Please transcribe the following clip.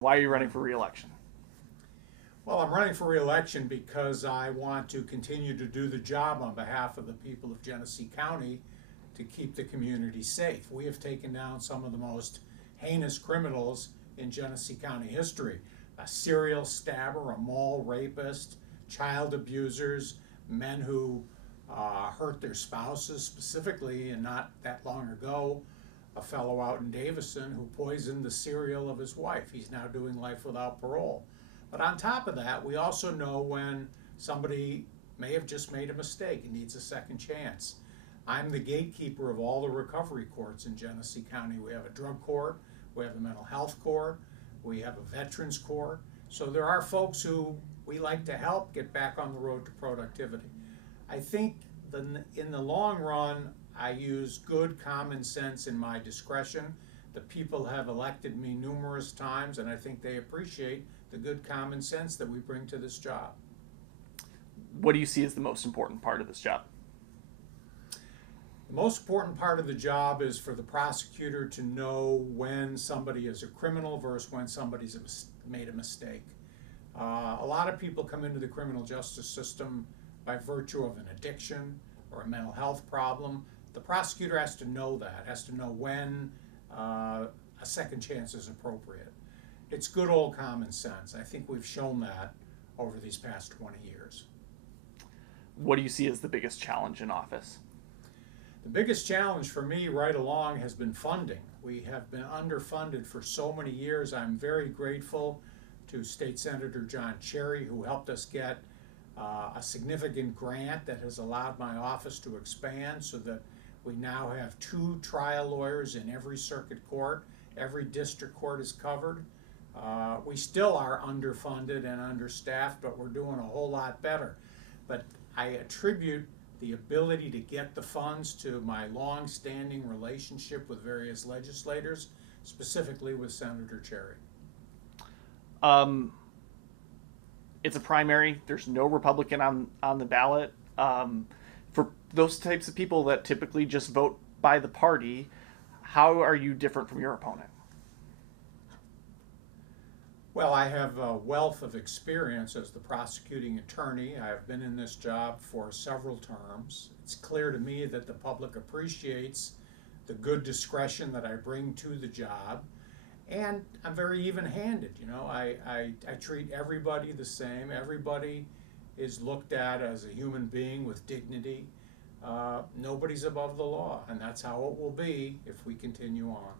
Why are you running for re-election? Well, I'm running for re-election because I want to continue to do the job on behalf of the people of Genesee County to keep the community safe. We have taken down some of the most heinous criminals in Genesee County history. A serial stabber, a mall rapist, child abusers, men who hurt their spouses, specifically, and not that long ago, a fellow out in Davison who poisoned the cereal of his wife. He's now doing life without parole. But on top of that, we also know when somebody may have just made a mistake and needs a second chance. I'm the gatekeeper of all the recovery courts in Genesee County. We have a drug court, we have a mental health court, we have a veterans court. So there are folks who we like to help get back on the road to productivity. I think in the long run, I use good common sense in my discretion. The people have elected me numerous times, and I think they appreciate the good common sense that we bring to this job. What do you see as the most important part of this job? The most important part of the job is for the prosecutor to know when somebody is a criminal versus when somebody's made a mistake. A lot of people come into the criminal justice system by virtue of an addiction or a mental health problem. The prosecutor has to know that, has to know when a second chance is appropriate. It's good old common sense. I think we've shown that over these past 20 years. What do you see as the biggest challenge in office? The biggest challenge for me right along has been funding. We have been underfunded for so many years. I'm very grateful to State Senator John Cherry, who helped us get a significant grant that has allowed my office to expand so that we now have 2 trial lawyers in every circuit court. Every district court is covered. We still are underfunded and understaffed, but we're doing a whole lot better. But I attribute the ability to get the funds to my long-standing relationship with various legislators, specifically with Senator Cherry. It's a primary. There's no Republican on the ballot. For those types of people that typically just vote by the party, how are you different from your opponent? Well, I have a wealth of experience as the prosecuting attorney. I have been in this job for several terms. It's clear to me that the public appreciates the good discretion that I bring to the job. And I'm very even-handed. I treat everybody the same. Everybody is looked at as a human being with dignity. Nobody's above the law, and that's how it will be if we continue on.